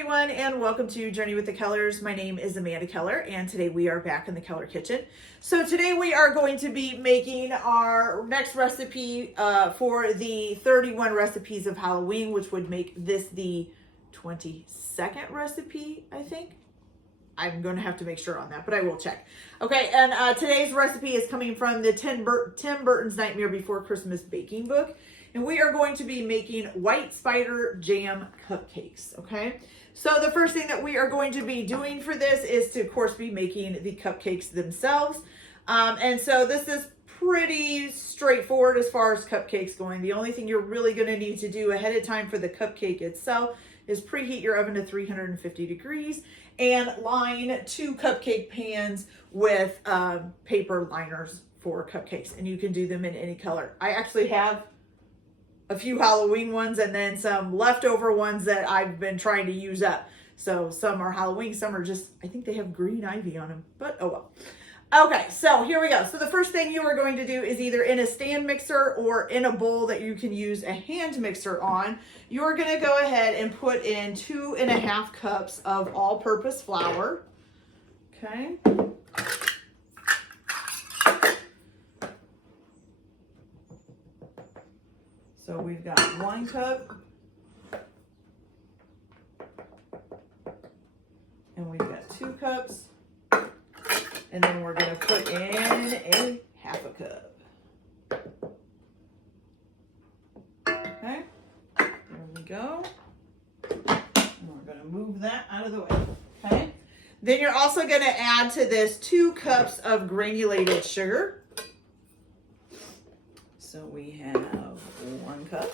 everyone, and welcome to Journey with the Kellers. My name is Amanda Keller, and today we are back in the Keller kitchen. So today we are going to be making our next recipe for the 31 recipes of Halloween, which would make this the 22nd recipe, I think. I'm going to have to make sure on that, but I will check. Okay, and today's recipe is coming from the Tim Burton's Nightmare Before Christmas baking book. And we are going to be making white spider jam cupcakes, okay? So the first thing that we are going to be doing for this is to, of course, be making the cupcakes themselves. And so this is pretty straightforward as far as cupcakes going. The only thing you're really going to need to do ahead of time for the cupcake itself is preheat your oven to 350 degrees and line 2 cupcake pans with paper liners for cupcakes. And you can do them in any color. I actually have a few Halloween ones and then some leftover ones that I've been trying to use up. So some are Halloween, some are just, I think they have green ivy on them, but oh well. Okay, so here we go. So the first thing you are going to do is either in a stand mixer or in a bowl that you can use a hand mixer on. You're gonna go ahead and put in 2.5 cups of all-purpose flour, okay? So we've got 1 cup, and we've got 2 cups, and then we're going to put in a 1/2 cup. Okay, there we go. And we're going to move that out of the way. Okay, then you're also going to add to this 2 cups of granulated sugar. So we have 1 cup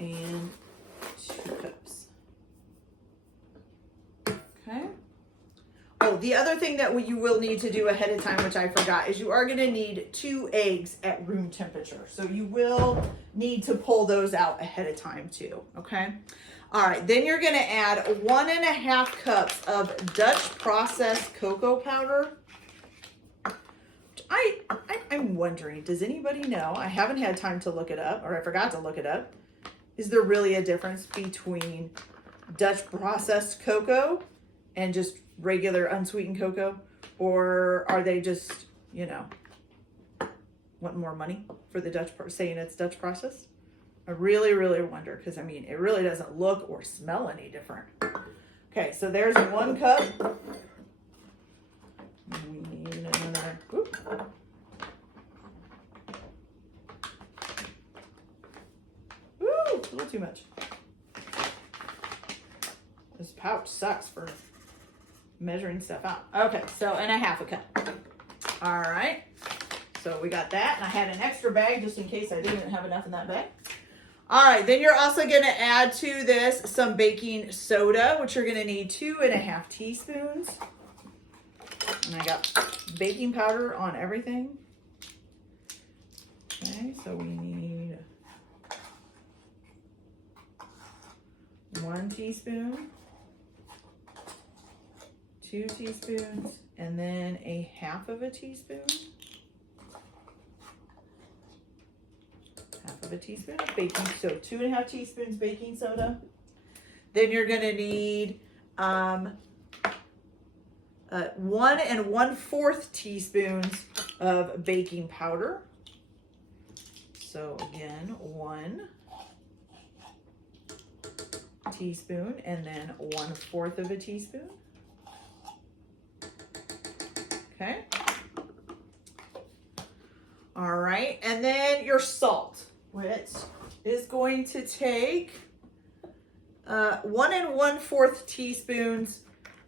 and 2 cups. Okay. Oh, the other thing that you will need to do ahead of time, which I forgot, is you are going to need 2 eggs at room temperature. So you will need to pull those out ahead of time too. Okay. All right. Then you're going to add 1.5 cups of Dutch processed cocoa powder. I'm wondering, does anybody know? I haven't had time to look it up, or I forgot to look it up. Is there really a difference between Dutch processed cocoa and just regular unsweetened cocoa? Or are they just, you know, want more money for the Dutch, saying it's Dutch processed? I really, really wonder, because I mean, it really doesn't look or smell any different. Okay, so there's 1 cup. We need another, oops. Ooh, a little too much. This pouch sucks for measuring stuff out. Okay, so and 1/2 cup. All right, so we got that, and I had an extra bag just in case I didn't have enough in that bag. All right, then you're also going to add to this some baking soda, which you're going to need 2.5 teaspoons. And I got baking powder on everything. Okay, so we need 1 teaspoon, 2 teaspoons, and then 1/2 teaspoon. 1/2 teaspoon of baking, so 2.5 teaspoons baking soda. Then you're going to need 1 1/4 teaspoons of baking powder. So again, 1 teaspoon and then 1/4 teaspoon. Okay. All right, and then your salt, which is going to take 1 1/4 teaspoons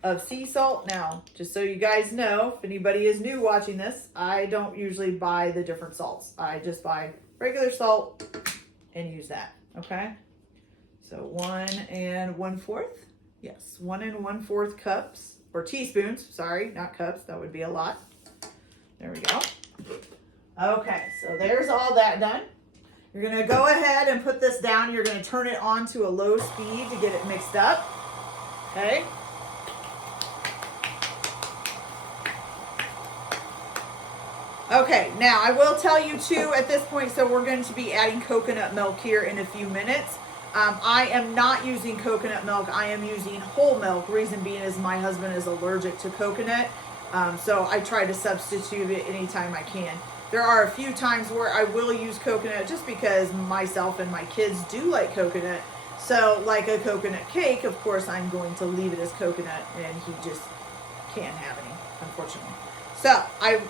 of sea salt. Now, just so you guys know, if anybody is new watching this, I don't usually buy the different salts. I just buy regular salt and use that, okay? So 1 1/4, yes, 1 1/4 cups, or teaspoons, sorry, not cups, that would be a lot. There we go. Okay, so there's all that done. You're gonna go ahead and put this down. You're gonna turn it on to a low speed to get it mixed up, okay? Okay, now I will tell you too at this point, so we're going to be adding coconut milk here in a few minutes. I am not using coconut milk. I am using whole milk. Reason being is my husband is allergic to coconut. So I try to substitute it anytime I can. There are a few times where I will use coconut just because myself and my kids do like coconut. So like a coconut cake, of course, I'm going to leave it as coconut and he just can't have any, unfortunately. So I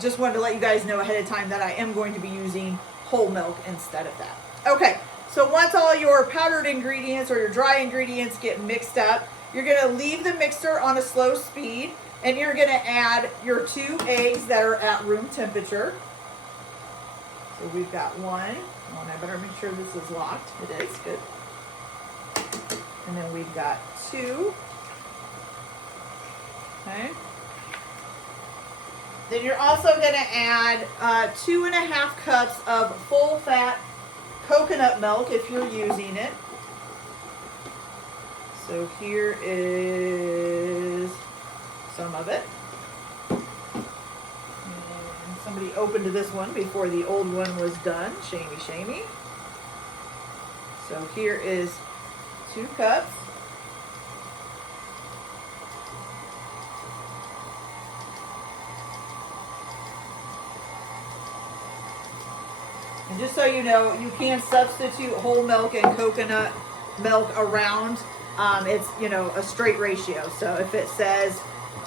just wanted to let you guys know ahead of time that I am going to be using whole milk instead of that. Okay, so once all your powdered ingredients or your dry ingredients get mixed up, you're gonna leave the mixer on a slow speed and you're gonna add your 2 eggs that are at room temperature. So we've got one. Oh, I better make sure this is locked. It is, good. And then we've got 2. Okay. Then you're also going to add 2.5 cups of full fat coconut milk if you're using it. So here is some of it. And somebody opened this one before the old one was done. Shamey, shamey. So here is 2 cups. And just so you know, you can substitute whole milk and coconut milk around. It's, you know, a straight ratio. So if it says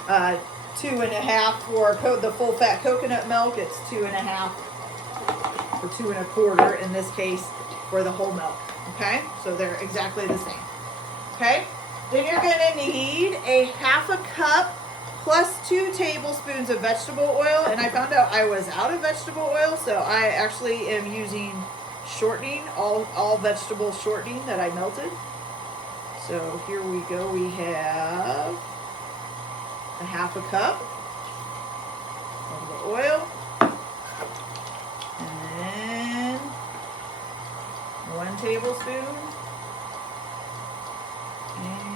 2.5 for the full fat coconut milk, it's 2.5 or 2 1/4 in this case for the whole milk. Okay, so they're exactly the same. Okay, then you're gonna need a 1/2 cup plus 2 tablespoons of vegetable oil. And I found out I was out of vegetable oil, so I actually am using shortening, all vegetable shortening that I melted. So here we go. We have a 1/2 cup of the oil, and then 1 tablespoon, and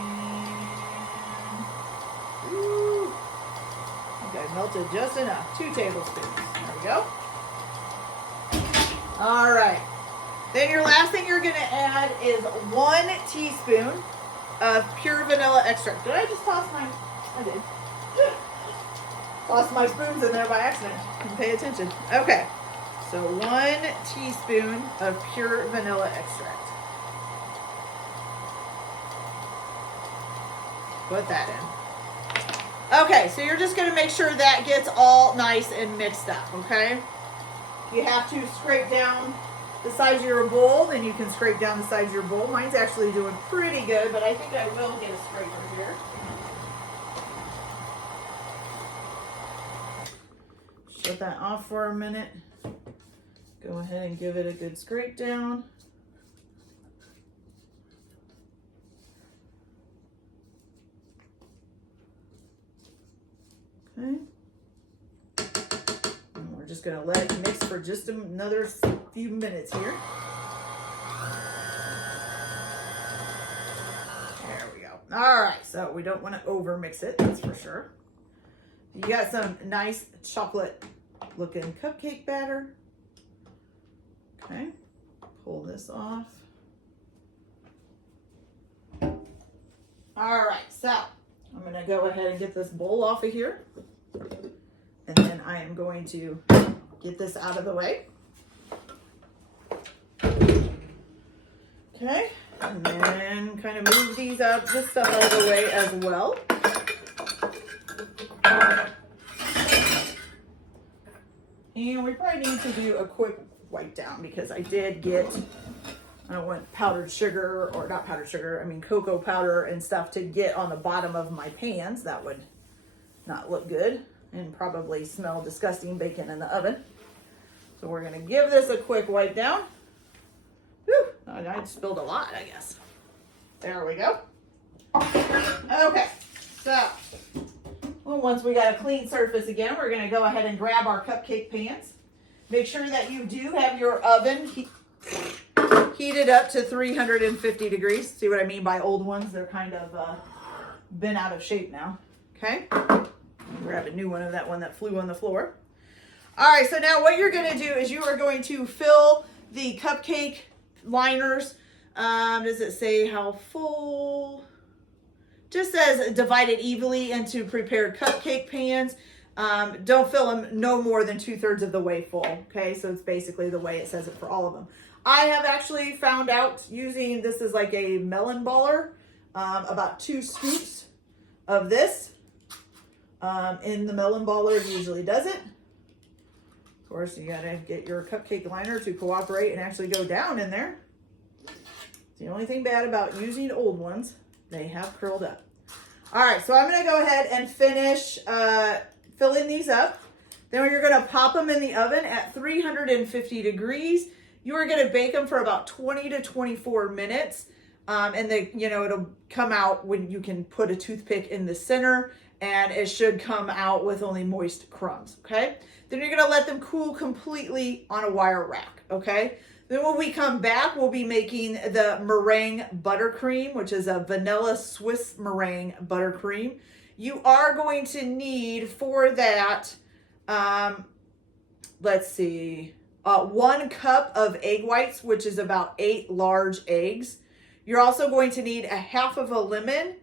okay, melted just enough. 2 tablespoons. There we go. All right. Then your last thing you're going to add is 1 teaspoon of pure vanilla extract. Did I just toss my? I did. Tossed my spoons in there by accident. Didn't pay attention. Okay. So 1 teaspoon of pure vanilla extract. Put that in. Okay, so you're just going to make sure that gets all nice and mixed up, okay? You have to scrape down the sides of your bowl, then you can scrape down the sides of your bowl. Mine's actually doing pretty good, but I think I will get a scraper here. Shut that off for a minute. Go ahead and give it a good scrape down. Okay. And we're just going to let it mix for just another few minutes here. There we go. All right, so we don't want to over mix it, that's for sure. You got some nice chocolate looking cupcake batter. Okay, pull this off. All right, so I'm going to go ahead and get this bowl off of here. And then I am going to get this out of the way. Okay, and then kind of move this stuff out of the way as well. And we probably need to do a quick wipe down because I did get, I don't want powdered sugar, or not powdered sugar, I mean cocoa powder and stuff to get on the bottom of my pans. That would not look good and probably smell disgusting baking in the oven. So we're going to give this a quick wipe down. Whew, I spilled a lot, I guess. There we go. Okay, so well, once we got a clean surface again, we're going to go ahead and grab our cupcake pans. Make sure that you do have your oven heated up to 350 degrees. See what I mean by old ones? They're kind of been out of shape now. Okay, grab a new one of that one that flew on the floor. All right, so now what you're going to do is you are going to fill the cupcake liners Does it say how full? Just says divided evenly into prepared cupcake pans. Don't fill them no more than 2/3 of the way full. Okay, so it's basically the way it says it for all of them. I have actually found out using this is like a melon baller, about 2 scoops of this in the melon baller usually does it. Of course, you gotta get your cupcake liner to cooperate and actually go down in there. It's the only thing bad about using old ones. They have curled up. All right, so I'm gonna go ahead and finish filling these up. Then you're gonna pop them in the oven at 350 degrees. You are gonna bake them for about 20 to 24 minutes. And it'll come out when you can put a toothpick in the center, and it should come out with only moist crumbs, okay? Then you're gonna let them cool completely on a wire rack, okay? Then when we come back, we'll be making the meringue buttercream, which is a vanilla Swiss meringue buttercream. You are going to need for that, let's see, 1 cup of egg whites, which is about 8 large eggs. You're also going to need a half of a lemon.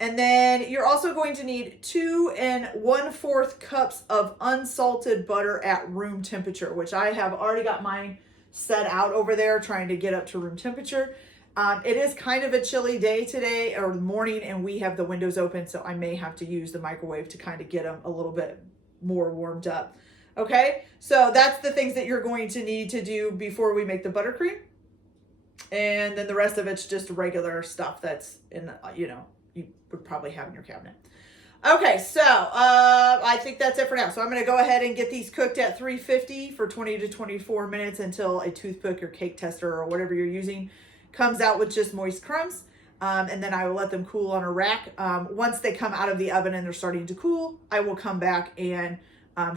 And then you're also going to need 2 1/4 cups of unsalted butter at room temperature, which I have already got mine set out over there trying to get up to room temperature. It is kind of a chilly day today or morning, and we have the windows open, so I may have to use the microwave to kind of get them a little bit more warmed up. Okay, so that's the things that you're going to need to do before we make the buttercream. And then the rest of it's just regular stuff that's in, you would probably have in your cabinet. Okay, so I think that's it for now. So I'm going to go ahead and get these cooked at 350 for 20 to 24 minutes until a toothpick or cake tester or whatever you're using comes out with just moist crumbs. And then I will let them cool on a rack. Once they come out of the oven and they're starting to cool, I will come back and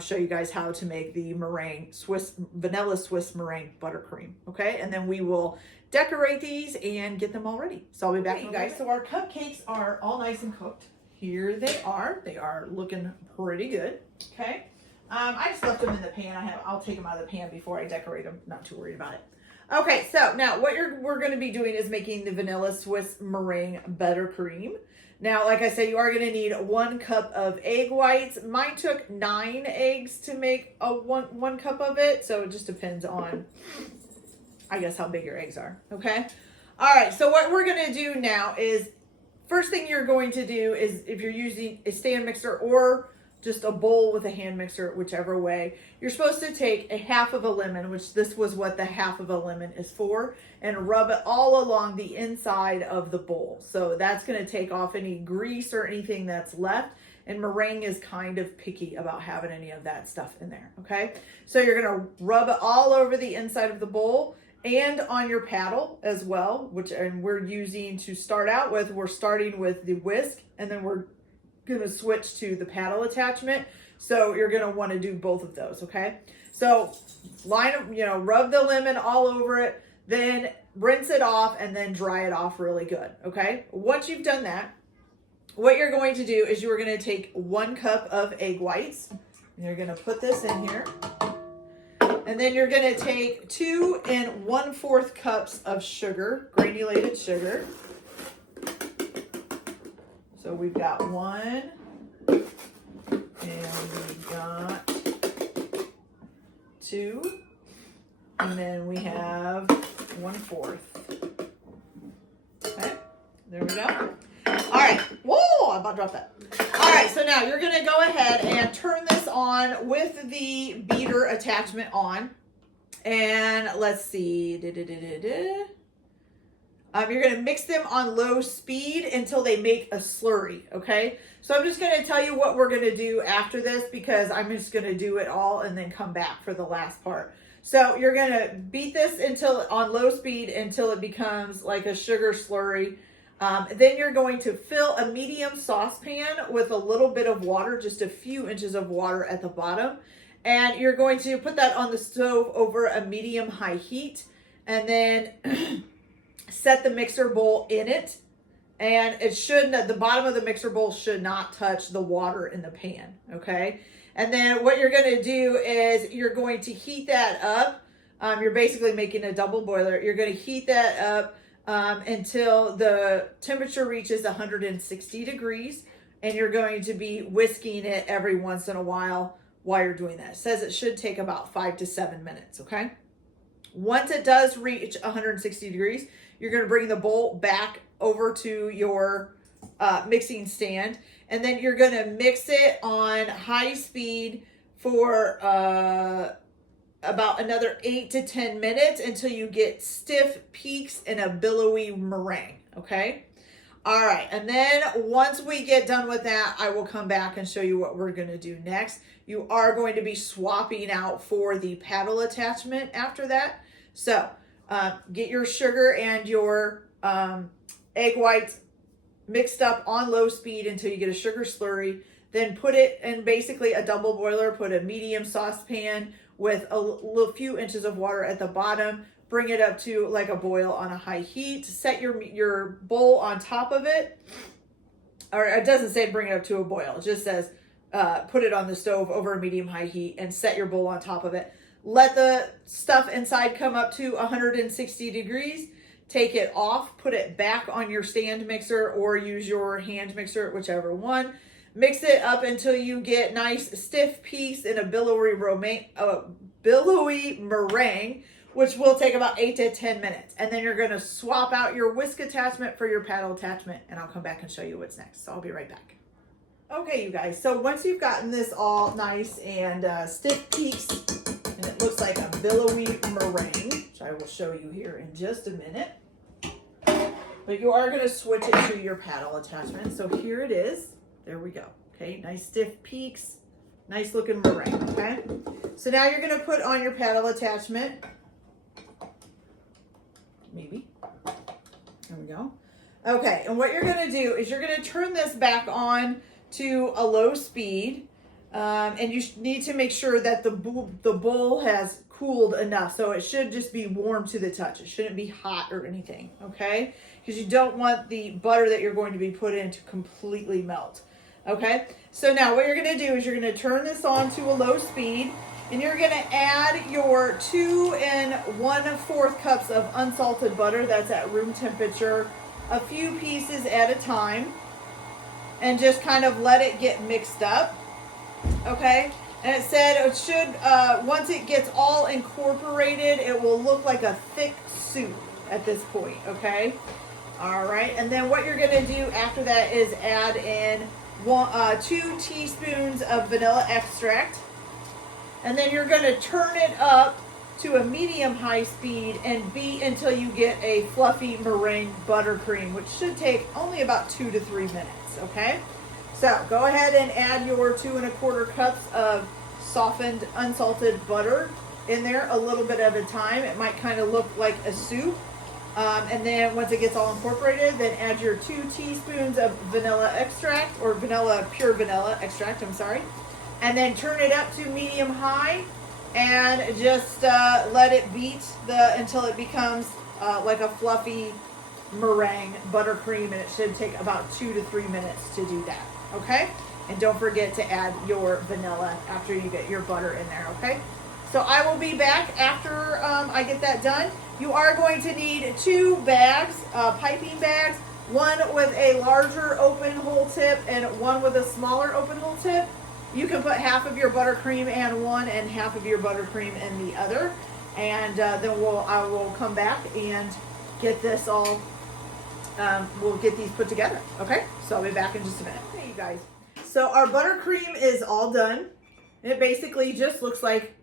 show you guys how to make the vanilla Swiss meringue buttercream. Okay, and then we will decorate these and get them all ready. So I'll be back, you guys. So our cupcakes are all nice and cooked. Here they are. They are looking pretty good. Okay. I just left them in the pan. I'll take them out of the pan before I decorate them. Not too worried about it. Okay, so now what we're going to be doing is making the vanilla Swiss meringue buttercream. Now, like I said, you are going to need 1 cup of egg whites. Mine took 9 eggs to make a one cup of it, so it just depends on, I guess, how big your eggs are. Okay. All right. So what we're going to do now is, first thing you're going to do is, if you're using a stand mixer or just a bowl with a hand mixer, whichever way, you're supposed to take a half of a lemon, which this was what the half of a lemon is for, and rub it all along the inside of the bowl. So that's going to take off any grease or anything that's left. And meringue is kind of picky about having any of that stuff in there. Okay. So you're going to rub it all over the inside of the bowl and on your paddle as well, and we're using to start out with, we're starting with the whisk, and then we're going to switch to the paddle attachment. So you're going to want to do both of those. Okay. So rub the lemon all over it, then rinse it off and then dry it off really good. Okay. Once you've done that, what you're going to do is you're going to take 1 cup of egg whites, and you're going to put this in here. And then you're going to take 2 1/4 cups of sugar, granulated sugar. So we've got 1, and we've got 2, and then we have 1/4. Okay, there we go. All right. Whoa, I'm about to drop that. All right, so now you're going to go ahead and turn this on with the beater attachment on. And let's see. You're going to mix them on low speed until they make a slurry, okay? So I'm just going to tell you what we're going to do after this, because I'm just going to do it all and then come back for the last part. So you're going to beat this on low speed until it becomes like a sugar slurry. Then you're going to fill a medium saucepan with a little bit of water, just a few inches of water at the bottom. And you're going to put that on the stove over a medium-high heat, and then set the mixer bowl in it. And the bottom of the mixer bowl should not touch the water in the pan, okay? And then what you're going to do is you're going to heat that up. You're basically making a double boiler. You're going to heat that up until the temperature reaches 160 degrees. And you're going to be whisking it every once in a while you're doing that. It says it should take about 5 to 7 minutes, okay? Once it does reach 160 degrees, you're going to bring the bowl back over to your mixing stand, and then you're going to mix it on high speed for about another 8 to 10 minutes until you get stiff peaks and a billowy meringue, okay? All right, and then once we get done with that, I will come back and show you what we're going to do next. You are going to be swapping out for the paddle attachment after that. So get your sugar and your egg whites mixed up on low speed until you get a sugar slurry. Then put it in basically a double boiler. Put a medium saucepan with a few inches of water at the bottom. Bring it up to like a boil on a high heat. Set your bowl on top of it. Or it doesn't say bring it up to a boil. It just says put it on the stove over a medium-high heat and set your bowl on top of it. Let the stuff inside come up to 160 degrees. Take it off. Put it back on your stand mixer or use your hand mixer, whichever one. Mix it up until you get nice stiff peaks in a billowy meringue, which will take about 8 to 10 minutes. And then you're going to swap out your whisk attachment for your paddle attachment, and I'll come back and show you what's next. So I'll be right back. Okay, you guys, so once you've gotten this all nice and stiff peaks, and it looks like a billowy meringue, which I will show you here in just a minute. But you are going to switch it to your paddle attachment. So here it is. There we go. Okay, nice stiff peaks, nice looking meringue, okay? So now you're going to put on your paddle attachment. Maybe. There we go. Okay, and what you're going to do is you're going to turn this back on to a low speed, and you need to make sure that the bowl has cooled enough. So it should just be warm to the touch. It shouldn't be hot or anything, okay? Because you don't want the butter that you're going to be put in to completely melt, okay? So now what you're going to do is you're going to turn this on to a low speed, and you're going to add your 2 1/4 cups of unsalted butter. That's at room temperature, a few pieces at a time, and just kind of let it get mixed up, okay? And it said it should, once it gets all incorporated, it will look like a thick soup at this point, okay? All right, and then what you're going to do after that is add in 2 teaspoons of vanilla extract. And then you're going to turn it up to a medium-high speed and beat until you get a fluffy meringue buttercream, which should take only about 2 to 3 minutes, okay? So go ahead and add your 2 1/4 cups of softened unsalted butter in there a little bit at a time. It might kind of look like a soup. And then once it gets all incorporated, then add your 2 teaspoons of vanilla extract, or pure vanilla extract, I'm sorry. And then turn it up to medium high and just let it beat until it becomes like a fluffy meringue buttercream, and it should take about 2 to 3 minutes to do that, okay? And don't forget to add your vanilla after you get your butter in there, okay? So I will be back after I get that done. You are going to need 2 bags, piping bags, one with a larger open hole tip and one with a smaller open hole tip. You can put half of your buttercream in one and half of your buttercream in the other. And then I will come back and get this all, we'll get these put together, okay? So I'll be back in just a minute. Okay, you guys. So our buttercream is all done. It basically just looks like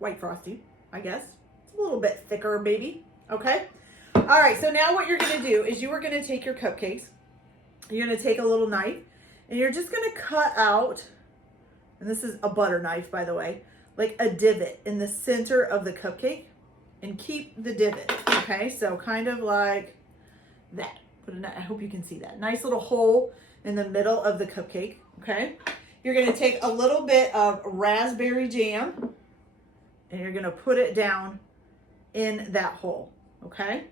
white frosting, I guess. It's a little bit thicker, maybe, okay? All right, so now what you're gonna do is you are gonna take your cupcakes, you're gonna take a little knife, and you're just gonna cut out, and this is a butter knife, by the way, like a divot in the center of the cupcake, and keep the divot, okay? So kind of like that. I hope you can see that. Nice little hole in the middle of the cupcake, okay? You're gonna take a little bit of raspberry jam, and you're gonna put it down in that hole, okay?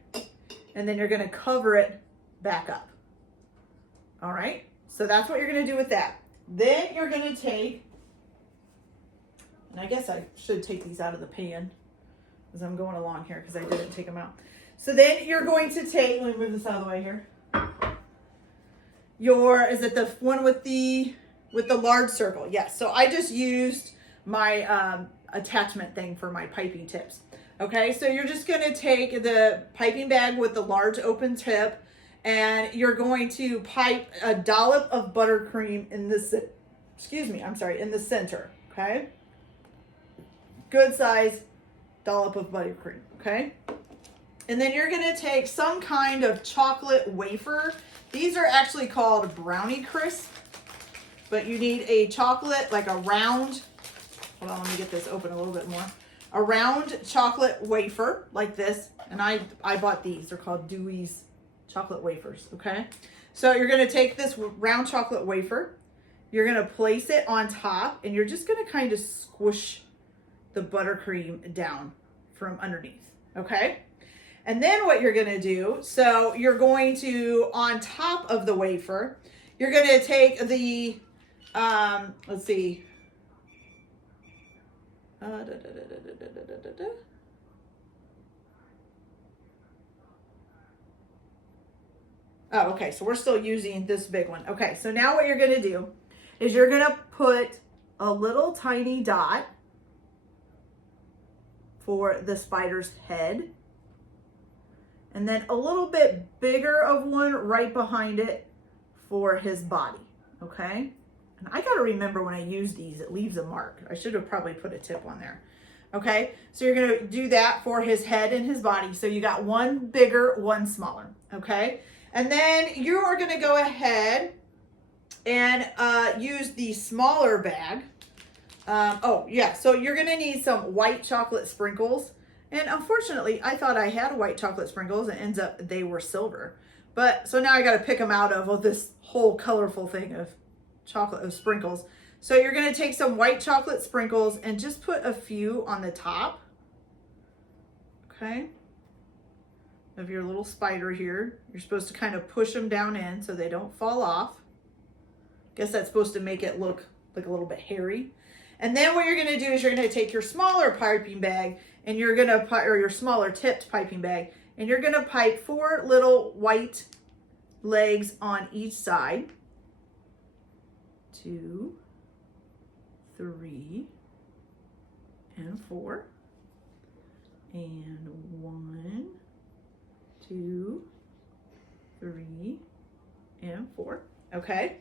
And then you're gonna cover it back up. All right, so that's what you're gonna do with that. Then you're gonna take, and I guess I should take these out of the pan as I'm going along here because I didn't take them out. So then you're going to take, let me move this out of the way here. Is it the one with the large circle? Yes. So I just used my attachment thing for my piping tips. Okay, so you're just going to take the piping bag with the large open tip, and you're going to pipe a dollop of buttercream in the, in the center. Okay, good size dollop of buttercream. Okay, and then you're going to take some kind of chocolate wafer. These are actually called brownie crisp, but you need a chocolate, like a round, hold on, let me get this open a little bit more. A round chocolate wafer like this. And I bought these. They're called Dewey's chocolate wafers. Okay. So you're going to take this round chocolate wafer. You're going to place it on top, and you're just going to kind of squish the buttercream down from underneath. Okay. And then what you're going to do, so you're going to, on top of the wafer, you're going to take the, let's see. Oh, okay. So we're still using this big one. Okay. So now what you're going to do is you're going to put a little tiny dot for the spider's head, and then a little bit bigger of one right behind it for his body. Okay. And I got to remember when I use these, it leaves a mark. I should have probably put a tip on there. Okay. So you're going to do that for his head and his body. So you got one bigger, one smaller. Okay. And then you are going to go ahead and use the smaller bag. So you're going to need some white chocolate sprinkles. And unfortunately, I thought I had white chocolate sprinkles, and it ends up they were silver. But so now I got to pick them out of this whole colorful thing of sprinkles. So you're going to take some white chocolate sprinkles and just put a few on the top. Okay. Of your little spider here. You're supposed to kind of push them down in so they don't fall off. Guess that's supposed to make it look like a little bit hairy. And then what you're going to do is you're going to take your smaller piping bag, and you're going to, or your smaller tipped piping bag, and you're going to pipe 4 little white legs on each side. 2, 3, and 4. And 1, 2, 3, and 4. Okay.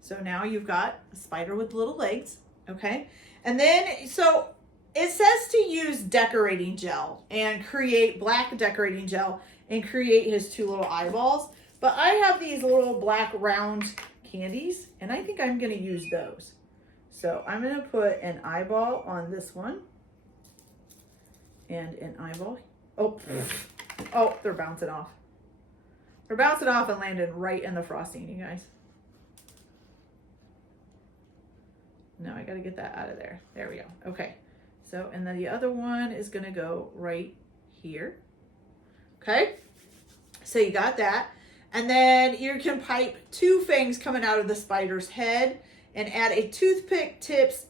So now you've got a spider with little legs. Okay. And then, so it says to use decorating gel and create black decorating gel and create his 2 little eyeballs. But I have these little black round candies, and I think I'm going to use those. So I'm going to put an eyeball on this one and an eyeball. Oh, they're bouncing off. They're bouncing off and landing right in the frosting, you guys. No, I got to get that out of there. There we go. Okay. So, and then the other one is going to go right here. Okay. So you got that. And then you can pipe 2 fangs coming out of the spider's head and add a toothpick tips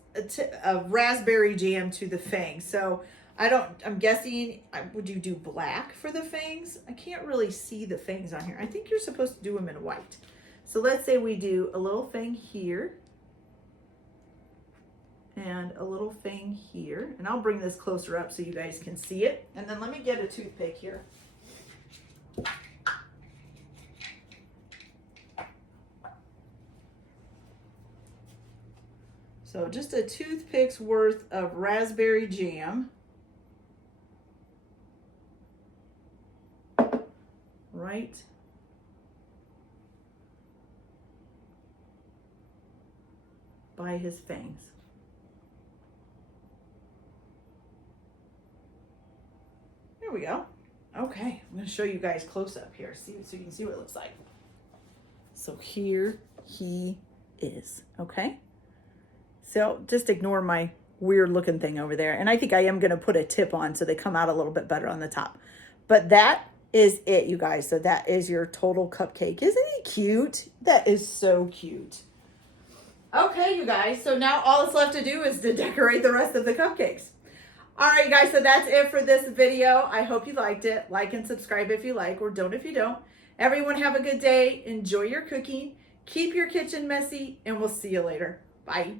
of raspberry jam to the fangs. So I'm guessing, would you do black for the fangs? I can't really see the fangs on here. I think you're supposed to do them in white. So let's say we do a little fang here and a little fang here. And I'll bring this closer up so you guys can see it. And then let me get a toothpick here. So just a toothpick's worth of raspberry jam. Right by his fangs. There we go. Okay, I'm going to show you guys close up here, so you can see what it looks like. So here he is, okay? So just ignore my weird looking thing over there. And I think I am going to put a tip on so they come out a little bit better on the top. But that is it, you guys. So that is your total cupcake. Isn't he cute? That is so cute. Okay, you guys. So now all that's left to do is to decorate the rest of the cupcakes. All right, guys, so that's it for this video. I hope you liked it. Like and subscribe if you like, or don't if you don't. Everyone have a good day. Enjoy your cooking. Keep your kitchen messy, and we'll see you later. Bye.